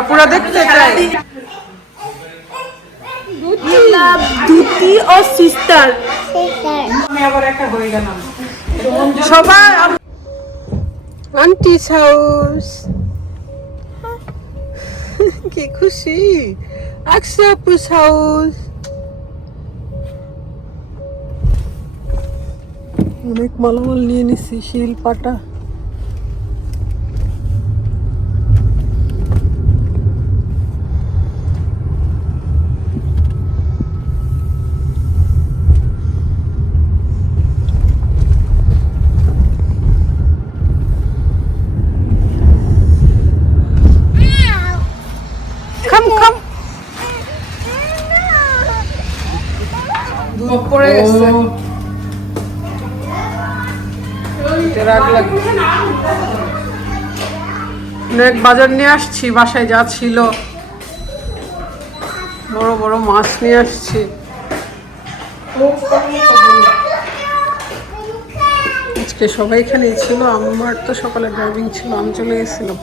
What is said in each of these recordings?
আপুরা দেখতে চাই। দুটি ও সিস্টার আমি আবার একটা হয়ে গেলাম সবাই। আন্টি's হাউস কি খুশি। আকসাপুস হাউস অনেক মালামাল নিয়ে নিছি, শিল পাটা। পড়ে গেছে, অনেক বাজার নিয়ে আসছি, বাসায় যা ছিল বড় বড় মাছ নিয়ে আসছি। আজকে সবাই এখানেই ছিল, আমার তো সকালে ড্রাইভিং ছিল, আমি চলে গেছিলাম।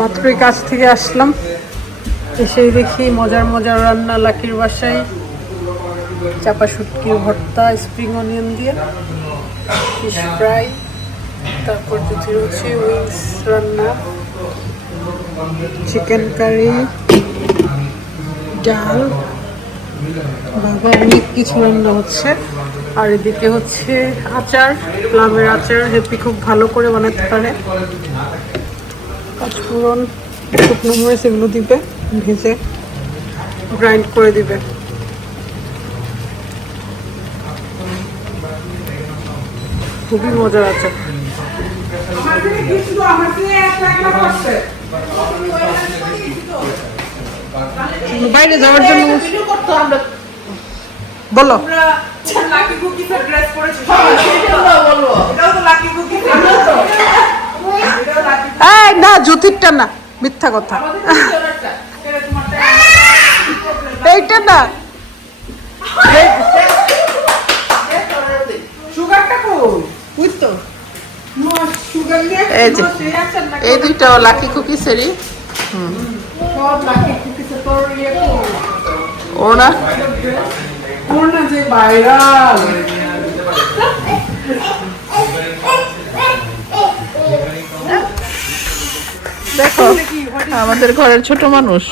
মাত্রই কাজ থেকে আসলাম, এসেই দেখি মজার মজার রান্না লাকির বাসায়। চাপা শুটকির ভর্তা স্প্রিং অনিয়ন দিয়ে, ফিশ ফ্রাই, তারপর যদি হচ্ছে উইংস রান্না, চিকেন কারি, ডাল, বাবা অনেক কিছু রান্না হচ্ছে। আর এদিকে হচ্ছে আচার, প্লামের আচার, হেপি খুব ভালো করে বানাতে পারে। পাঁচফোড়ন, শুকনো মরিচ এগুলো দিবে, ভেজে গ্রাইন্ড করে দিবে। খুবই মজার আছে। বাইরে যাওয়ার জন্য বলো, না জ্যোতিরটা না, মিথ্যা কথা, এইটা না। এই দুইটা লাকি কুকিসেরই। ওরা যে ভাইরাল দেখো, আমাদের ঘরের ছোট মানুষ।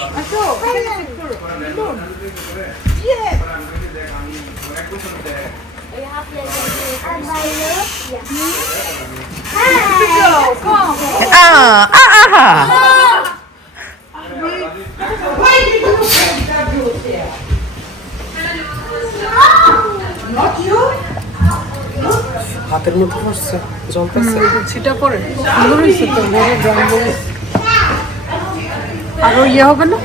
হাতের মধ্যে পড়ছে, জলতেছে, ছিটা পড়ে, সুন্দর হয়েছে তো, বড় গ্রাম বলে। আরো ইয়ে হবে না,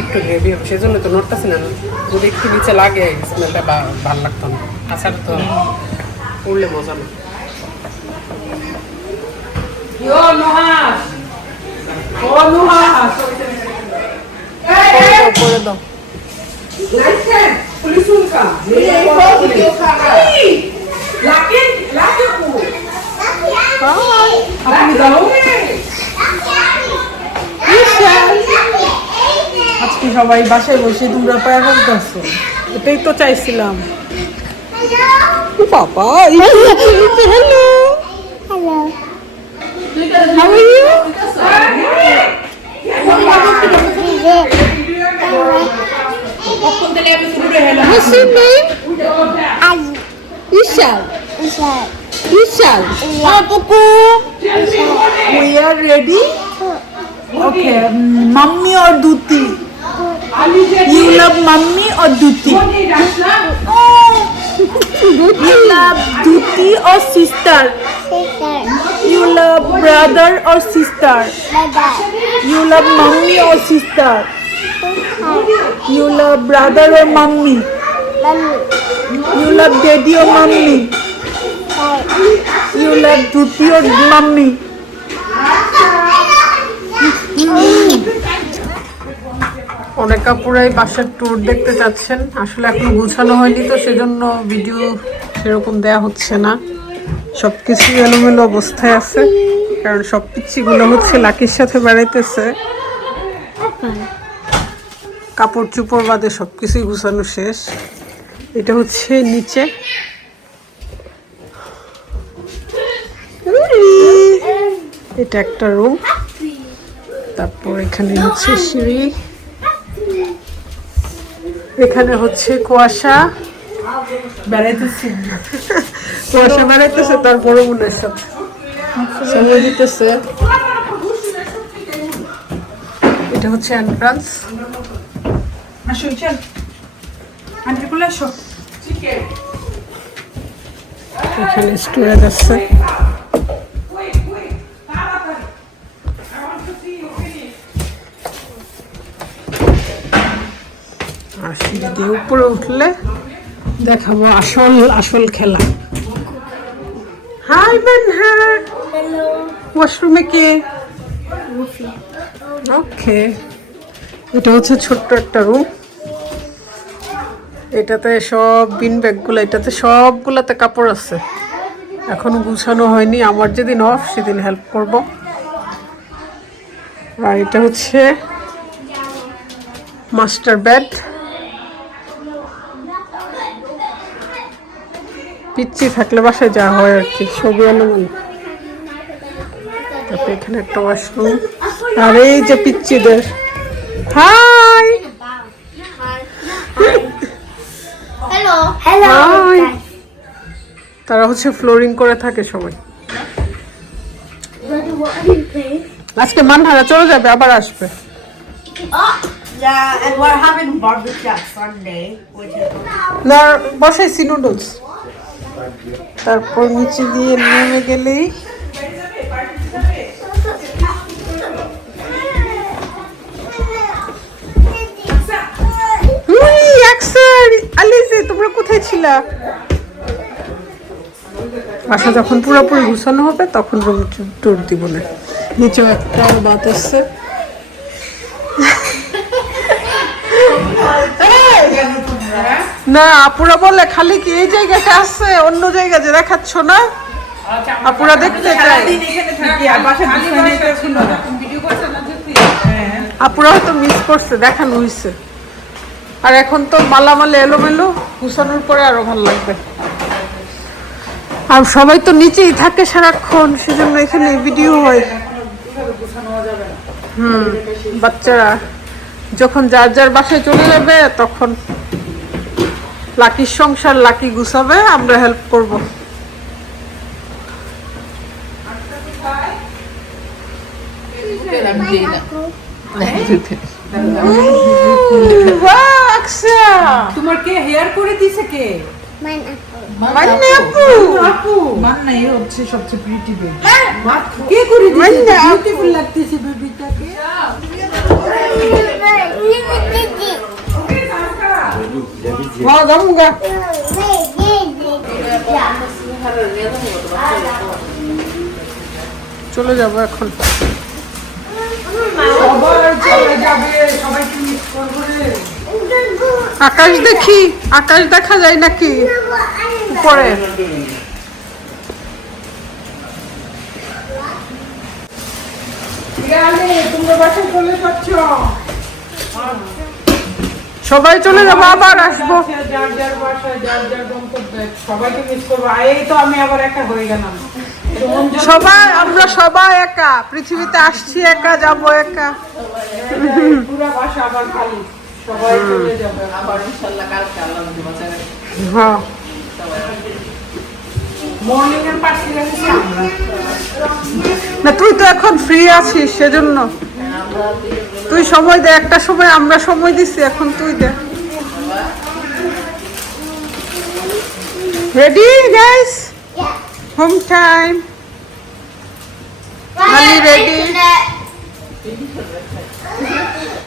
একটু হেভি হবে, সেজন্য তো নড়তেছে না। যদি একটু নিচে লাগে স্মেলটা ভালো লাগতো না। আচার তো পড়লে মজা না। করে দাও। আজকে সবাই বাসায় বসে তোমরা পায়া করতেছো, এটাই তো চাইছিলাম। বাবা hello, How are you? What's your name? Ishal. Ishal. We are ready. Okay, mummy or Duti? You love mummy or Duti? You love Duti or sister? You love brother or sister? You love mommy or sister? You love brother or mommy? You love daddy or mommy? You love Duti or mommy? অনেক আপুরাই বাসার tour দেখতে যাচ্ছেন, আসলে এখনো গোছানো হয়নি তো সেজন্য ভিডিও সেরকম দেয়া হচ্ছে না, সব কিছু এলোমেলো অবস্থায় আছে, কারণ সব পিচ্চিগুলো হচ্ছে লাকির সাথে বেড়াইতেছে। কাপড় চোপড় বাদে সব কিছুই গুছানো শেষ। এটা হচ্ছে নিচে, এটা একটা রুম। তারপর এখানে হচ্ছে সিঁড়ি, এখানে হচ্ছে কুয়াশা বেড়াইতেছি। কুয়াশা বেড়াইতেছে তার বড় বোনের সাথে সময় দিতেছে। এটা হচ্ছে এন্ট্রান্স। আসো চল, আন্টি কোলে আসো। এখানে স্টোরেজ আছে। আর সিঁড়ি দিয়ে উপরে উঠলে দেখাবো আসল আসল খেলা। হাই বেনহা, ওয়াশরুমে কে? ওকে, এটা হচ্ছে ছোট্ট একটা রুম। এটাতে সব বিন ব্যাগগুলো, এটাতে সবগুলাতে কাপড় আছে, এখনো গুছানো হয়নি। আমার যেদিন অফ সেদিন হেল্প করব। আর এটা হচ্ছে মাস্টার বেড। পিচ্ছি থাকলে বাসায় যা হয় আর কি, সবই এলোমেলো। তারপরে এখানে একটা ওয়াশরুম। আর এই যে পিচ্চিদের হাই হাই, তারা হচ্ছে ফ্লোরিং করে থাকে সবাই। আজকে মানহারা চলে যাবে, আবার আসবে। Yeah, and we're having barbecue on Sunday, which is না বসাইছি নুডলস। তারপর নিচে দিয়ে নেমে গেলেই আলিজে, তোমরা কোথায় ছিলা? বাসা যখন পুরোপুরি গুছানো হবে তখন রুম ট্যুর দিব না। নিচেও একটা বাত আছে। না আপুরা বলে খালি কি এই জায়গাটা আছে, অন্য জায়গা যে দেখাচ্ছ না, আপুরা দেখতে চাই। আপুরা হয়তো মিস করছে, দেখানো হয়েছে। আর এখন তো মালামালে এলোমেলো, গুছানোর পরে আরো ভালো লাগবে। আর সবাই তো নিচেই থাকে সারাক্ষণ, সেজন্য এখানে ভিডিও হয়। বাচ্চারা যখন যার যার বাসায় চলে যাবে তখন লাকির সংসার লাকি গুছাবে, আমরা হেল্প করব। তোমার কে হেয়ার করে দিছে কে? মান্না আপু, আপু মান্না এই হচ্ছে সবচেয়ে প্রিটি বেবি। কে করে দিছে? বিউটিফুল লাগতেছে বেবিটাকে। হ্যাঁ দামুগা। চলে যাব এখন। আকাশ দেখি, আকাশ দেখা যায় নাকি উপরে? সবাই চলে যাবো, আবার আসবো। যার যার বাসায় যার যার গন্তব্যে, সবাইকে মিস করবো। এই তো আমি আবার একা হয়ে গেলাম। সবাই, আমরা সবাই একা, পৃথিবীতে আসছি একা, যাবো একা। পুরা বাসা আবার খালি, সবাই চলে যাবে আবার ইনশাআল্লাহ কালকে। আল্লাহ যদি বাঁচায় রাখে। হ্যাঁ, মর্নিং এর পার্টি রাখছি আমরা। না তুই তো এখন ফ্রি আছিস, সেজন্য তুই সময় দে। একটা সময় আমরা সময় দিছি, এখন তুই দে। Ready guys? Home time. Ali ready?